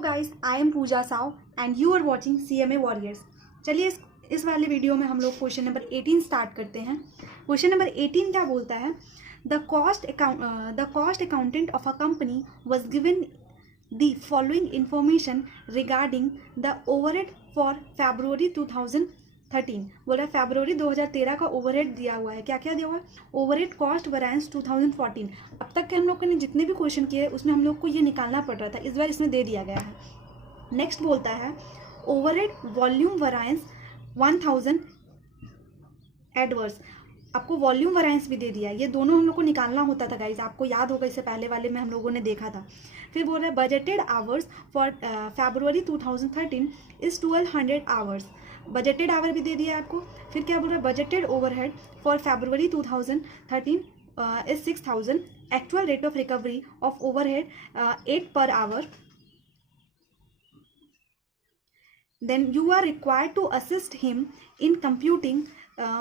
Guys, I am Pooja Shaw and you are watching CMA warriors. चलिए इस वाले वीडियो में हम लोग क्वेश्चन नंबर 18 स्टार्ट करते हैं। क्वेश्चन नंबर 18 क्या बोलता है? The cost accountant of a company was given the following information regarding the overhead for February 2013। बोल रहा है फरवरी 2013 का ओवरहेड दिया हुआ है। क्या क्या दिया हुआ है? Overhead cost variance 2014। अब तक के हम लोग ने जितने भी क्वेश्चन किए उसमें हम लोग को ये निकालना पड़ रहा था, इस बार इसमें दे दिया गया है। नेक्स्ट बोलता है ओवरहेड वॉल्यूम वैरिएंस 1000 एडवर्स। आपको वॉल्यूम वैरिएंस भी दे दिया, ये दोनों हम लोग को निकालना होता था गाइज, आपको याद होगा, इससे पहले वाले में हम लोगों ने देखा था। फिर बोल रहा है budgeted hours for February 2013 is 1200 hours. Budgeted hour भी दे दिया है आपको। फिर क्या बोल रहा है budgeted overhead for February 2013 is 6000। Actual rate of recovery of overhead 8 per hour. Then you are required to assist him in computing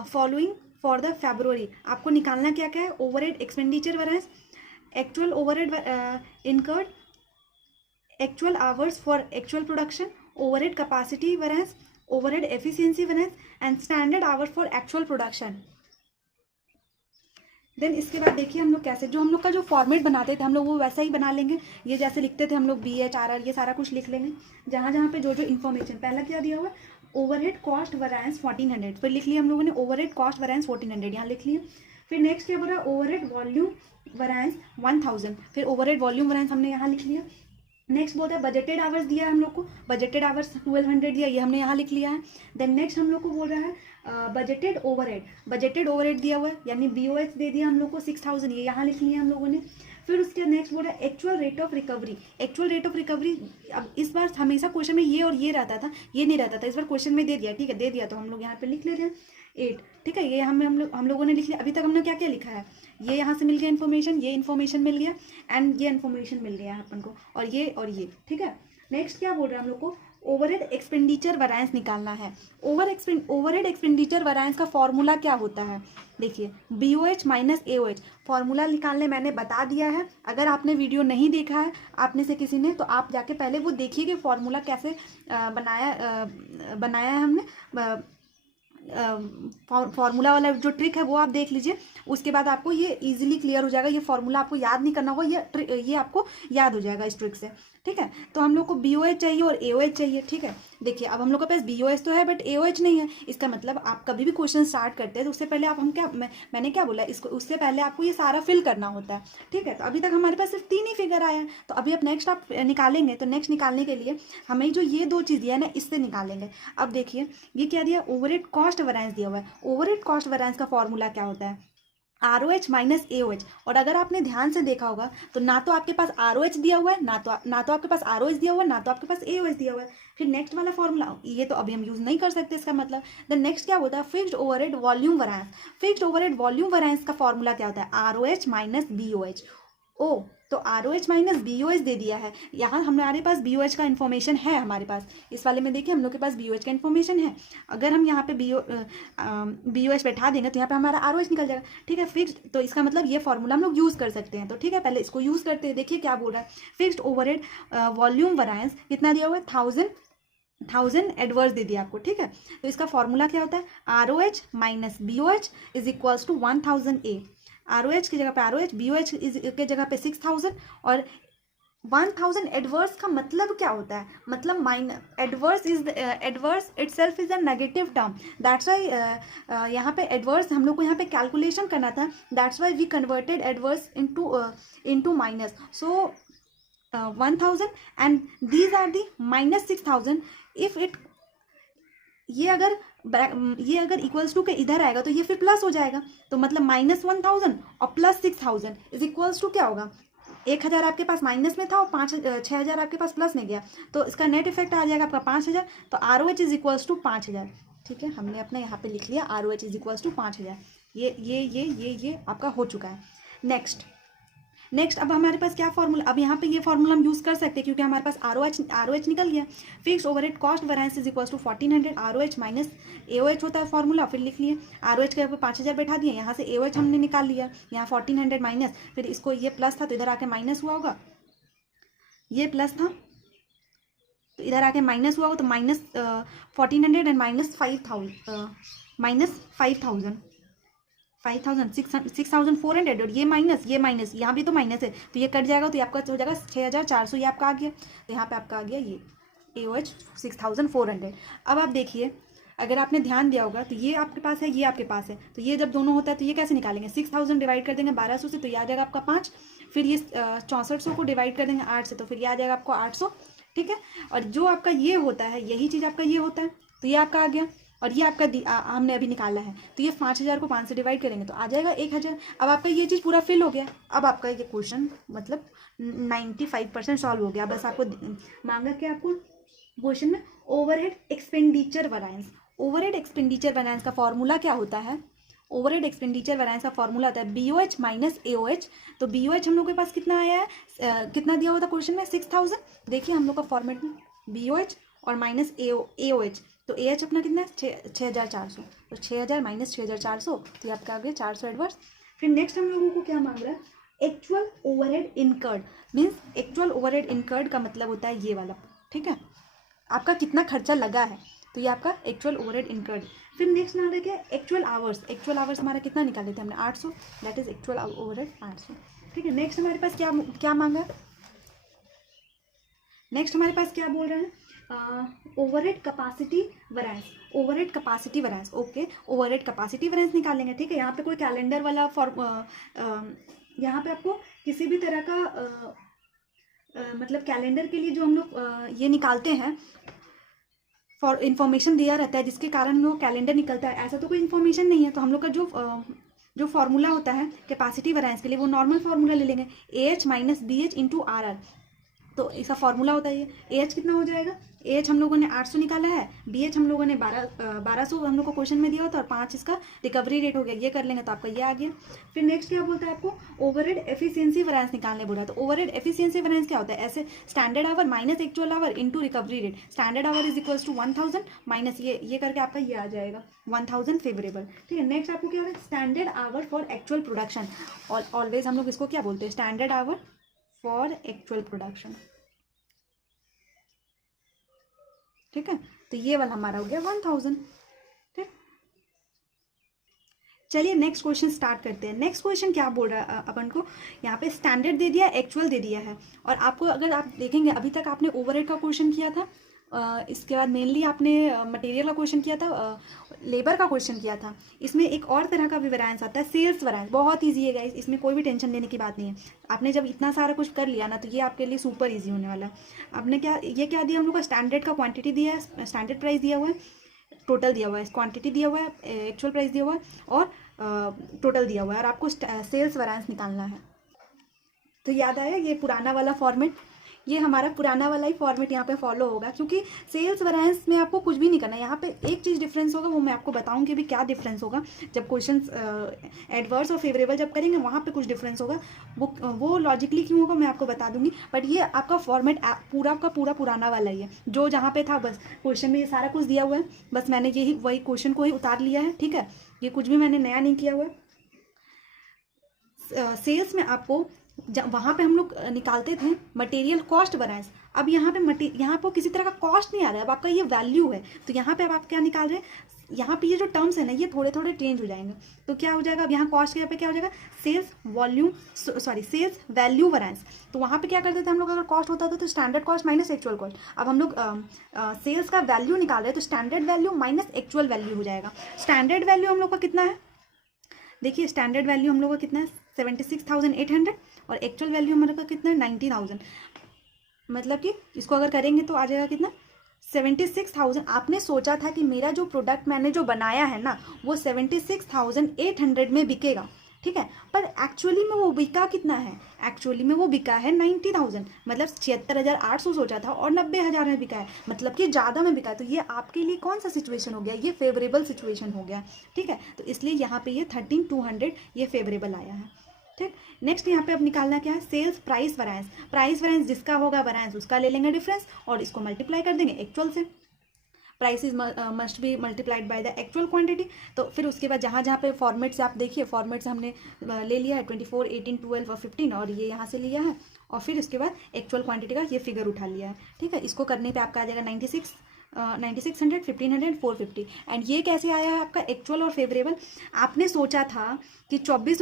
following for the February। आपको निकालना क्या क्या है? Overhead expenditure variance, actual overhead incurred, actual hours for actual production, overhead capacity variance, overhead efficiency variance and standard hours for actual production. Then इसके बाद देखिए हम लोग कैसे, जो हम लोग का जो फॉर्मेट बनाते थे हम लोग वो वैसा ही बना लेंगे। ये जैसे लिखते थे हम लोग BHRR, ये सारा कुछ लिख लेंगे। जहाँ जहाँ पे जो जो इन्फॉर्मेशन, पहला क्या दिया हुआ है? ओवरहेड कॉस्ट वैरिएंस 1400, फिर लिख लिया हम लोगों ने ओवरहेड कॉस्ट वैरिएंस 1400, यहाँ लिख लिया। फिर नेक्स्ट क्या बोल रहा है? ओवरहेड वॉल्यूम वैरिएंस 1000, फिर ओवरहेड वॉल्यूम वैरिएंस हमने यहाँ लिख लिया। नेक्स्ट बोलता है बजटेड आवर्स दिया है हम लोग को, बजटेड आवर्स 1200 दिया, ये हमने यहाँ लिख लिया है। देन नेक्स्ट हम लोग को बोल रहा है बजटेड ओवरहेड दिया हुआ है, यानी BOH दे दिया हम लोग को 6000, ये यहाँ लिख लिया हम लोगों ने। फिर उसके नेक्स्ट बोल रहा है एक्चुअल रेट ऑफ रिकवरी। अब इस बार हमेशा क्वेश्चन में ये और ये रहता था, ये नहीं रहता था, इस बार क्वेश्चन में दे दिया। ठीक है, दे दिया तो हम लोग यहाँ पे लिख लेते हैं 8। ठीक है, ये हम लोगों ने लिख लिया। अभी तक हमने क्या क्या लिखा है? ये यहाँ से मिल गया इन्फॉर्मेशन, ये इन्फॉर्मेशन मिल गया एंड ये इन्फॉर्मेशन मिल गया अपन को, और ये। ठीक है, नेक्स्ट क्या बोल रहे हैं हम लोग को? ओवरहेड एक्सपेंडिचर वैरिएंस निकालना है। ओवरहेड एक्सपेंडिचर वैरिएंस का फॉर्मूला क्या होता है? देखिए BOH माइनस AOH फॉर्मूला निकालने मैंने बता दिया है। अगर आपने वीडियो नहीं देखा है आपने से किसी ने, तो आप जाके पहले वो देखिए कि फॉर्मूला कैसे बनाया है हमने। फॉर्मूला वाला जो ट्रिक है वो आप देख लीजिए, उसके बाद आपको ये इजीली क्लियर हो जाएगा। ये फॉर्मूला आपको याद नहीं करना होगा, ये आपको याद हो जाएगा इस ट्रिक से। ठीक है, तो हम लोग को BOH चाहिए और AOH चाहिए। ठीक है, देखिए अब हम लोग के पास BOH तो है बट AOH नहीं है। इसका मतलब आप कभी भी क्वेश्चन स्टार्ट करते हैं तो उससे पहले आप मैंने क्या बोला, इसको उससे पहले आपको ये सारा फिल करना होता है। ठीक है, तो अभी तक हमारे पास सिर्फ 3 ही फिगर आया है, तो अभी अब नेक्स्ट आप निकालेंगे, तो नेक्स्ट निकालने के लिए हमें जो ये 2 चीज़ दिया है ना, इससे निकालेंगे। अब देखिए ये क्या दिया? ओवरहेड कॉस्ट वैरिएंस दिया हुआ है। ओवरहेड कॉस्ट वैरिएंस का फॉर्मूला क्या होता है? ROH minus AOH। और अगर आपने ध्यान से देखा होगा तो ना तो आपके पास ROH दिया हुआ है, ना तो आपके पास ROH दिया हुआ है, ना तो आपके पास AOH दिया हुआ है। फिर नेक्स्ट वाला फॉर्मूला ये तो अभी हम यूज नहीं कर सकते, इसका मतलब देन नेक्स्ट क्या होता है? Fixed overhead volume variance. Fixed overhead volume variance का फॉर्मूला क्या होता है? ROH minus BOH। ओ, तो ROH माइनस BOH दे दिया है। यहाँ हमारे पास BOH का इन्फॉर्मेशन है, हमारे पास इस वाले में देखिए हम लोग के पास BOH का इन्फॉर्मेशन है। अगर हम यहाँ पे BOH बैठा देंगे तो यहाँ पे हमारा ROH निकल जाएगा। ठीक है, फिक्स्ड, तो इसका मतलब ये फॉर्मूला हम लोग यूज़ कर सकते हैं। तो ठीक है, पहले इसको यूज़ करते हैं। देखिए क्या बोल रहा है? फिक्स्ड ओवरहेड वॉल्यूम वैरिएंस कितना दिया हुआ है? 1000 एडवर्स दे दिया आपको। ठीक है, तो इसका फॉर्मूला क्या होता है? ROH minus BOH is equals to 1000 A। ROH की जगह पे ROH, BOH के जगह पे 6000 और 1000 एडवर्स का मतलब क्या होता है? मतलब adverse itself is a negative term. That's why यहाँ पे एडवर्स हम लोग को यहाँ पे कैलकुलेशन करना था। That's why we converted adverse into minus. So 1000 and these are the minus 6000। If it ये अगर इक्वल्स टू के इधर आएगा तो ये फिर प्लस हो जाएगा, तो मतलब माइनस 1000 और प्लस 6000 इज इक्वल्स टू क्या होगा? 1000 आपके पास माइनस में था और 6000 आपके पास प्लस में गया, तो इसका नेट इफेक्ट आ जाएगा आपका 5000। तो ROH इज इक्वल्स टू 5000। ठीक है, हमने अपना यहाँ पे लिख लिया ROH इज इक्वल्स टू 5000। ये आपका हो चुका है। नेक्स्ट अब हमारे पास क्या फॉर्मूला? अब यहाँ पे ये फॉर्मूला हम यूज़ कर सकते हैं क्योंकि हमारे पास ROH निकल गया। Fix overhead cost variance is equals to 1400। ROH minus AOH होता है फॉर्मूला। फिर लिख लिए ROH के ऊपर 5000 बैठा दिए, यहाँ से AOH हमने निकाल लिया, यहाँ 1400 माइनस, फिर इसको ये प्लस था तो इधर आके माइनस हुआ होगा, ये प्लस था इधर आके माइनस हुआ हो तो माइनस 1400 एंड माइनस 5000, माइनस 6,400 और ये माइनस यहाँ भी तो माइनस है, तो ये कट जाएगा तो ये आपका हो जाएगा 6,400, ये आपका आ गया। तो यहाँ पे आपका आ गया ये AOH 6,400। अब आप देखिए, अगर आपने ध्यान दिया होगा तो ये आपके पास है, ये आपके पास है, तो ये जब दोनों होता है तो ये कैसे निकालेंगे, 6,000 डिवाइड कर देंगे 1200 से, तो ये आ जाएगा आपका 5। फिर ये 6400 को डिवाइड कर देंगे 8 से, तो फिर ये आ जाएगा आपको 800, ठीक है। और जो आपका ये होता है, यही चीज़ आपका ये होता है, तो ये आपका आ गया। और ये आपका हमने अभी निकाला है, तो ये 5,000 को 5 से डिवाइड करेंगे तो आ जाएगा 1,000। अब आपका ये चीज़ पूरा फिल हो गया। अब आपका ये क्वेश्चन मतलब 95% सॉल्व हो गया। बस आपको मांगा क्या, आपको क्वेश्चन में overhead expenditure variance. Overhead expenditure variance का फॉर्मूला क्या होता है, ओवरहेड एक्सपेंडिचर वैरिएंस का फॉर्मूला होता है BOH माइनस AOH। तो BOH हम लोग के पास कितना आया है, कितना दिया हुआ था क्वेश्चन में, 6,000। देखिए हम लोग का फॉर्मेट में BOH और माइनस AOH, तो AH अपना कितना है 6,400, तो 6,000 माइनस 6,400, तो ये आपका आ गया 400 एडवर्स। फिर नेक्स्ट हम लोगों को क्या मांग रहा है, actual overhead incurred. Means actual overhead incurred का मतलब होता है ये वाला, ठीक है, आपका कितना खर्चा लगा है, तो ये आपका एक्चुअल ओवरहेड इनकर्ड। फिर नेक्स्ट मांग रहा है एक्चुअल आवर्स। एक्चुअल आवर्स हमारा कितना निकाले थे हमने, 800, दैट इज एक्चुअल ओवरहेड 800, ठीक है। नेक्स्ट हमारे पास क्या मांगा, नेक्स्ट हमारे पास क्या बोल रहे हैं, overhead capacity variance. Overhead capacity variance, okay, overhead capacity variance निकालेंगे, ठीक है। यहाँ पे कोई कैलेंडर वाला यहाँ पे आपको किसी भी तरह का मतलब कैलेंडर के लिए जो हम लोग ये निकालते हैं फॉर इन्फॉर्मेशन दिया रहता है, जिसके कारण हम लोग कैलेंडर निकलता है, ऐसा तो कोई इन्फॉर्मेशन नहीं है। तो हम लोग का जो फार्मूला होता है कैपेसिटी वैरिएंस के लिए, वो नॉर्मल फार्मूला ले लेंगे, AH minus BH into RR। तो इसका फॉर्मूला होता है ये, AH कितना हो जाएगा, AH हम लोगों ने 800 निकाला है, BH हम लोगों ने 1200 हम लोग को क्वेश्चन में दिया होता है, और 5 इसका रिकवरी रेट हो गया, ये कर लेंगे तो आपका ये आ गया। फिर नेक्स्ट क्या बोलता है, आपको ओवरहेड एफिशिएंसी वैरिएंस निकालने बोला है। तो ओवरहेड एफिशिएंसी वैरिएंस क्या होता है, ऐसे standard hour minus actual hour into recovery rate. Standard hour is equals to 1000 minus ये करके आपका ये आ जाएगा 1000 फेवरेबल, ठीक है। नेक्स्ट आपको क्या है, standard hour for actual production. Always हम लोग इसको क्या बोलते हैं, standard hour for actual production, ठीक है। तो ये वाला हमारा हो गया 1000, ठीक। चलिए नेक्स्ट क्वेश्चन स्टार्ट करते हैं। नेक्स्ट क्वेश्चन क्या बोल रहा है अपन को, यहाँ पे स्टैंडर्ड दे दिया, एक्चुअल दे दिया है, और आपको अगर आप देखेंगे अभी तक आपने ओवरहेड का क्वेश्चन किया था, इसके बाद मेनली आपने मटेरियल का क्वेश्चन किया था, लेबर का क्वेश्चन किया था। इसमें एक और तरह का भी वैरिएंस आता है, सेल्स वैरिएंस। बहुत ईजी है गाइस, इसमें कोई भी टेंशन लेने की बात नहीं है। आपने जब इतना सारा कुछ कर लिया ना, तो ये आपके लिए सुपर ईजी होने वाला है। आपने क्या दिया हम लोग का, स्टैंडर्ड का क्वांटिटी दिया है, स्टैंडर्ड प्राइस दिया हुआ है, टोटल दिया हुआ है, क्वांटिटी दिया हुआ है, एक्चुअल प्राइस दिया हुआ है, और टोटल दिया हुआ है, और आपको सेल्स वैरिएंस निकालना है। तो याद आया ये पुराना वाला फॉर्मेट, ये हमारा पुराना वाला ही फॉर्मेट यहाँ पे फॉलो होगा, क्योंकि सेल्स वैरिएंस में आपको कुछ भी नहीं करना है। यहाँ पे एक चीज़ डिफरेंस होगा, वो मैं आपको बताऊंगी भी क्या डिफरेंस होगा। जब क्वेश्चन एडवर्स और फेवरेबल जब करेंगे, वहाँ पे कुछ डिफरेंस होगा, वो लॉजिकली क्यों होगा मैं आपको बता दूंगी। बट ये आपका फॉर्मेट पूरा का पूरा पुराना वाला ही है, जो जहाँ पे था बस क्वेश्चन में ये सारा कुछ दिया हुआ है, बस मैंने यही वही क्वेश्चन को ही उतार लिया है, ठीक है। ये कुछ भी मैंने नया नहीं किया हुआ है। सेल्स में आपको वहाँ पे हम लोग निकालते थे मटेरियल कॉस्ट वैरिएंस। अब यहाँ पे किसी तरह का कॉस्ट नहीं आ रहा है, अब आपका ये वैल्यू है। तो यहाँ पे अब आप क्या निकाल रहे हैं, यहाँ पे ये जो टर्म्स है ना, ये थोड़े थोड़े चेंज हो जाएंगे। तो क्या हो जाएगा, अब यहाँ कॉस्ट के यहाँ पे क्या हो जाएगा, सेल्स वैल्यू वैरिएंस। तो वहाँ पे क्या करते थे हम लोग, अगर कॉस्ट होता था तो standard cost minus actual cost. अब हम लोग सेल्स का वैल्यू निकाल रहे हैं, तो standard value minus actual value हो जाएगा। स्टैंडर्ड वैल्यू हम लोग का कितना है, देखिए स्टैंडर्ड वैल्यू हम लोग का कितना है 76,800, और एक्चुअल वैल्यू हमारे का कितना है 90,000। मतलब कि इसको अगर करेंगे तो आ जाएगा कितना 76,000। आपने सोचा था कि मेरा जो प्रोडक्ट मैंने जो बनाया है ना, वो 76,800 में बिकेगा, ठीक है। पर एक्चुअली में वो बिका कितना है, एक्चुअली में वो बिका है 90,000। मतलब 76,800 सोचा था और 90,000 में बिका है, मतलब कि ज़्यादा में बिका है। तो ये आपके लिए कौन सा सिचुएशन हो गया, ये फेवरेबल सिचुएशन हो गया, ठीक है। तो इसलिए यहाँ पे ये 13,200 ये फेवरेबल आया है, ठीक। नेक्स्ट यहाँ पे अब निकालना क्या है, sales price variance. Price variance जिसका होगा वैरिएंस उसका ले लेंगे डिफरेंस, और इसको मल्टीप्लाई कर देंगे एक्चुअल से। Price is must be multiplied by the actual quantity. तो फिर उसके बाद जहाँ जहाँ पे फॉर्मेट से आप देखिए, फॉर्मेट से हमने ले लिया है 24, 18, 12 और 15, और ये यहाँ से लिया है, और फिर उसके बाद एक्चुअल क्वांटिटी का ये फिगर उठा लिया है, ठीक है। इसको करने पे आपका आ जाएगा 96, 9600, 1500, 450। एंड ये कैसे आया है आपका एक्चुअल और फेवरेबल? आपने सोचा था कि 24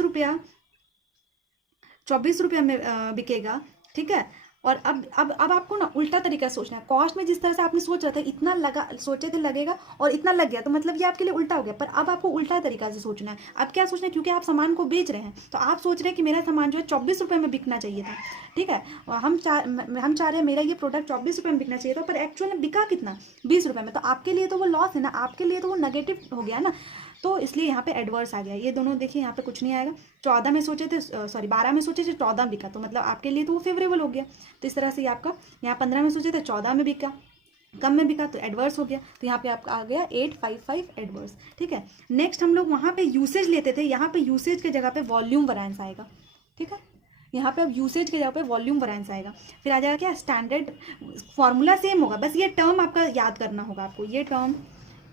रुपया में बिकेगा, ठीक है। और अब आपको ना उल्टा तरीका सोचना है। कॉस्ट में जिस तरह से आपने सोच रहा था, इतना लगा, सोचे थे लगेगा और इतना लग गया, तो मतलब ये आपके लिए उल्टा हो गया। पर अब आपको उल्टा तरीका से सोचना है। अब क्या सोचना है, क्योंकि आप सामान को बेच रहे हैं, तो आप सोच रहे हैं कि मेरा सामान जो है 24 रुपये में बिकना चाहिए था, ठीक है। हम चाह रहे हैं मेरा ये प्रोडक्ट 24 रुपये में बिकना चाहिए था, पर एक्चुअल में बिका कितना, 20 रुपये में। तो आपके लिए तो वो लॉस है ना, आपके लिए तो वो नेगेटिव हो गया ना, तो इसलिए यहाँ पे एडवर्स आ गया। ये दोनों देखिए, यहाँ पे कुछ नहीं आएगा। 14 में सोचे थे, सॉरी 12 में सोचे थे, 14 बिका, तो मतलब आपके लिए तो वो फेवरेबल हो गया। तो इस तरह से ये आपका, यहाँ 15 में सोचे थे, 14 में बिका, कम में बिका, तो एडवर्स हो गया। तो यहाँ पे आपका आ गया 855 एडवर्स, ठीक है। नेक्स्ट हम लोग वहाँ पे यूसेज लेते थे, यहाँ पे यूसेज के जगह पे वॉल्यूम वैरिएंस आएगा, ठीक है। यहाँ पे अब यूसेज के जगह पे वॉल्यूम वैरिएंस आएगा। फिर आ जाएगा क्या, स्टैंडर्ड फॉर्मूला सेम होगा, बस ये टर्म आपका याद करना होगा आपको। ये टर्म,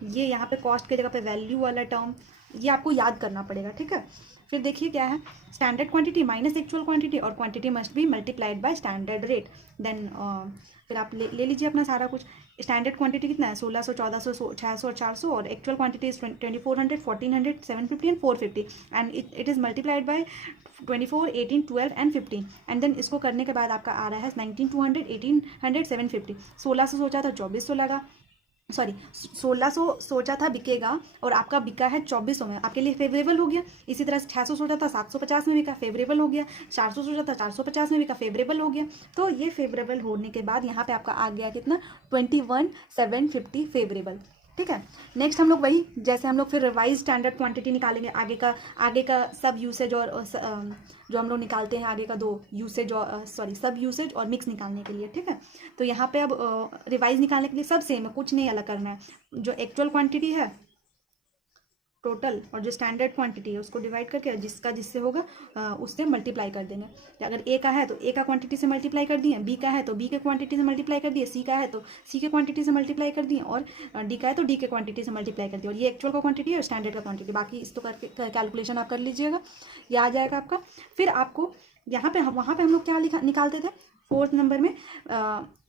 ये यहाँ पे कॉस्ट के जगह पे वैल्यू वाला टर्म, ये आपको याद करना पड़ेगा, ठीक है। फिर देखिए क्या है, standard quantity minus actual quantity, और quantity must be multiplied by standard rate. Then फिर आप ले लीजिए अपना सारा कुछ। स्टैंडर्ड क्वांटिटी कितना है, 1600, 1400, 600 और 400, और actual quantity is 2400, 1400, 750 and 450, and it is multiplied by 24, 18, 12 and 15। And then इसको करने के बाद आपका आ रहा है 19,200, 1800, 750। 1600 सोचा था, 2400 लगा, सॉरी 1600 सोचा था बिकेगा, और आपका बिका है 2400 में, आपके लिए फेवरेबल हो गया। इसी तरह से 600 सोचा था, 750 में बिका, फेवरेबल हो गया। 400 सोचा था, 450 में बिका, फेवरेबल हो गया। तो ये फेवरेबल होने के बाद यहाँ पे आपका आ गया कितना, 21,750 फेवरेबल, ठीक है। नेक्स्ट हम लोग वही, जैसे हम लोग फिर रिवाइज स्टैंडर्ड क्वांटिटी निकालेंगे, आगे का सब यूसेज, और जो हम लोग निकालते हैं आगे का 2 यूसेज, और सॉरी सब यूसेज और मिक्स निकालने के लिए, ठीक है। तो यहाँ पे अब रिवाइज निकालने के लिए सब सेम है, कुछ नहीं अलग करना है। जो एक्चुअल क्वांटिटी है टोटल, और जो स्टैंडर्ड क्वांटिटी है उसको डिवाइड करके जिसका जिससे होगा उससे मल्टीप्लाई कर देंगे। अगर ए का है तो ए का क्वांटिटी से मल्टीप्लाई कर दिए, बी का है तो बी के क्वांटिटी से मल्टीप्लाई कर दिए, सी का है तो सी के क्वांटिटी से मल्टीप्लाई कर दिए, और डी का है तो डी के क्वांटिटी से मल्टीप्लाई कर दिए। और ये एक्चुअल का क्वांटिटी है और स्टैंडर्ड का क्वांटिटी, बाकी इसको करके कैलकुलेशन आप कर लीजिएगा, ये आ जाएगा आपका। फिर आपको यहाँ पे, वहाँ पे हम लोग क्या निकालते थे 4th नंबर में,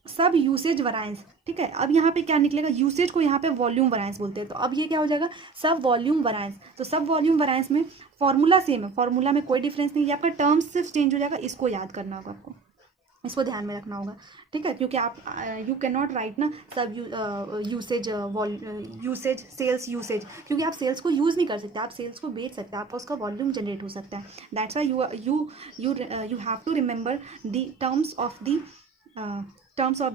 सब यूसेज वैरिएंस, ठीक है। अब यहाँ पे क्या निकलेगा, यूसेज को यहाँ पे वॉल्यूम वैरिएंस बोलते हैं। तो अब ये क्या हो जाएगा, सब वॉल्यूम वैरिएंस। तो सब वॉल्यूम वैरिएंस में फॉर्मूला सेम है, फॉर्मूला में कोई डिफरेंस नहीं है, आपका टर्म्स सिर्फ चेंज हो जाएगा। इसको याद करना होगा आपको, इसको ध्यान में रखना होगा, ठीक है। क्योंकि आप यू कैन नॉट राइट ना सब यूसेज सेल्स यूसेज, क्योंकि आप सेल्स को यूज़ नहीं कर सकते, आप सेल्स को बेच सकते हैं, आपका उसका वॉल्यूम जनरेट हो सकता है। That's why you have to remember the terms of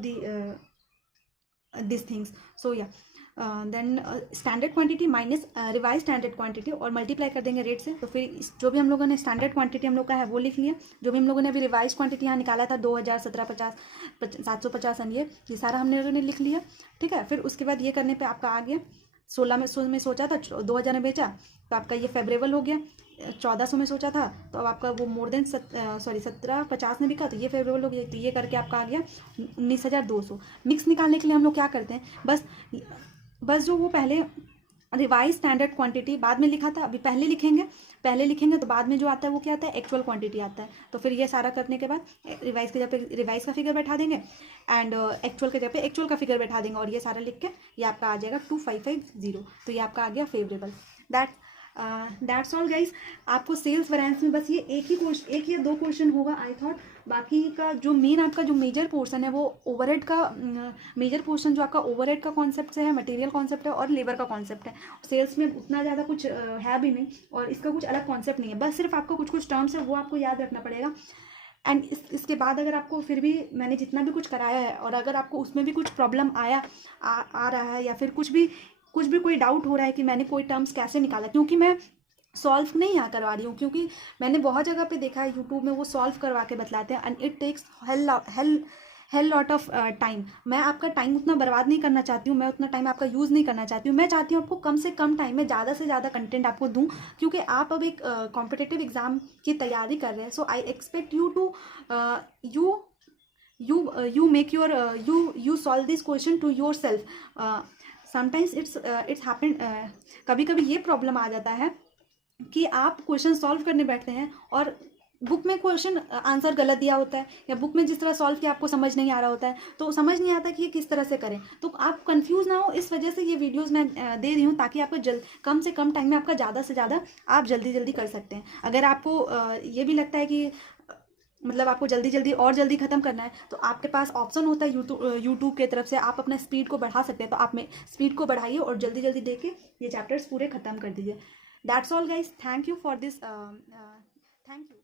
these things. So yeah, then standard quantity minus revise standard quantity, और मल्टीप्लाई कर देंगे रेट से। तो फिर जो भी हम लोगों ने स्टैंडर्ड क्वांटिटी हम लोग का है वो लिख लिया, जो भी हम लोगों ने अभी रिवाइज क्वांटिटी यहाँ निकाला था 2000, 1750, 750 एंड ये सारा हमने लोगों ने लिख लिया, ठीक है। फिर उसके बाद ये करने पे आपका आ गया 16 में सोचा था 2000 में बेचा, तो आपका ये फेवरेबल हो गया। 1400 में सोचा था, तो अब आपका वो मोर देन 1750 में बिका, तो ये फेवरेबल हो गया। तो ये करके आपका आ गया 19,200। मिक्स निकालने के लिए हम लोग क्या करते हैं, बस जो वो पहले रिवाइज स्टैंडर्ड क्वांटिटी बाद में लिखा था, अभी पहले लिखेंगे तो बाद में जो आता है वो क्या आता है, एक्चुअल क्वांटिटी आता है। तो फिर ये सारा करने के बाद रिवाइज के जगह पे रिवाइज का फिगर बैठा देंगे, एंड एक्चुअल के जगह पे एक्चुअल का फिगर बैठा देंगे, और ये सारा लिख के ये आपका आ जाएगा 2550। तो ये आपका आ गया फेवरेबल। That's all guys. आपको सेल्स वैरिएंस में बस ये एक या 2 क्वेश्चन होगा आई थॉट। बाकी का जो मेन आपका जो मेजर पोर्शन है वो ओवरहेड का मेजर पोर्शन जो आपका ओवरहेड का कॉन्सेप्ट से है, मटेरियल कॉन्सेप्ट है और लेबर का कॉन्सेप्ट है। सेल्स में उतना ज़्यादा कुछ है भी नहीं, और इसका कुछ अलग कॉन्सेप्ट नहीं है, बस सिर्फ आपको कुछ टर्म्स है वो आपको याद रखना पड़ेगा। एंड इसके बाद अगर आपको फिर भी मैंने जितना भी कुछ कराया है, और अगर आपको उसमें भी कुछ प्रॉब्लम आ रहा है, या फिर कुछ भी कोई डाउट हो रहा है कि मैंने कोई टर्म्स कैसे निकाला, क्योंकि मैं सॉल्व नहीं यहाँ करवा रही हूँ, क्योंकि मैंने बहुत जगह पे देखा है यूट्यूब में वो सॉल्व करवा के बतलाते हैं, and it takes hell lot of time. मैं आपका टाइम उतना बर्बाद नहीं करना चाहती हूँ, मैं उतना टाइम आपका यूज़ नहीं करना चाहती हूँ। मैं चाहती हूँ आपको कम से कम टाइम में ज़्यादा से ज़्यादा कंटेंट आपको दूँ, क्योंकि आप अब एक कॉम्पिटिटिव एग्ज़ाम की तैयारी कर रहे हैं। So I expect you to you make your you solve this question to yourself. Sometimes it's happen, कभी कभी ये प्रॉब्लम आ जाता है कि आप क्वेश्चन सॉल्व करने बैठते हैं और बुक में क्वेश्चन आंसर गलत दिया होता है, या बुक में जिस तरह सॉल्व किया आपको समझ नहीं आ रहा होता है, तो समझ नहीं आता कि ये किस तरह से करें। तो आप कंफ्यूज ना हो, इस वजह से ये वीडियोस मैं दे रही हूँ, ताकि आपको कम से कम टाइम में आपका ज़्यादा से ज़्यादा आप जल्दी जल्दी कर सकते हैं। अगर आपको ये भी लगता है कि मतलब आपको जल्दी जल्दी और जल्दी ख़त्म करना है, तो आपके पास ऑप्शन होता है यूट्यूब के तरफ से, आप अपना स्पीड को बढ़ा सकते हैं। तो आप में स्पीड को बढ़ाइए और जल्दी जल्दी देख के ये चैप्टर्स पूरे ख़त्म कर दीजिए। That's all guys, thank you for this, thank you.